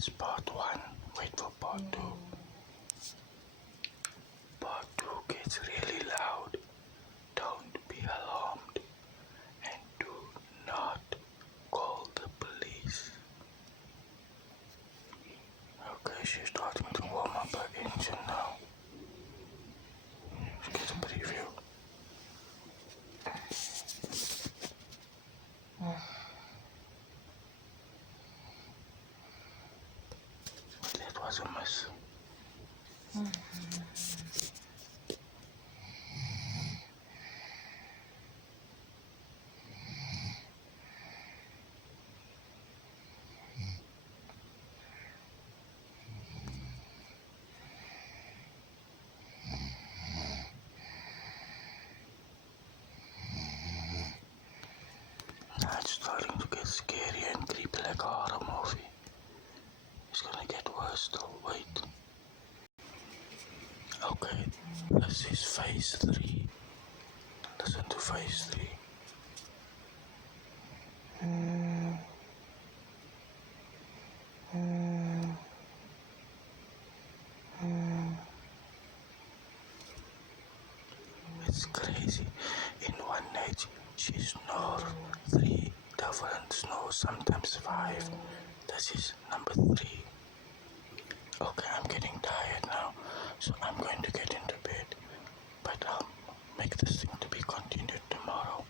That's part one. Wait for part two. Part two gets really loud. Don't be alarmed. And do not call the police. Okay, she's starting to warm up her engine now. Let's get a preview. That was a miss. Now it's starting to get scary and creepy like a horror movie. It's gonna get worse though, wait. Okay, this is phase 3. Listen to phase 3. It's crazy. In one night, she snores 3 different snores, sometimes 5. This is number 3. Okay, I'm getting tired now, so I'm going to get into bed. But I'll make this thing to be continued tomorrow.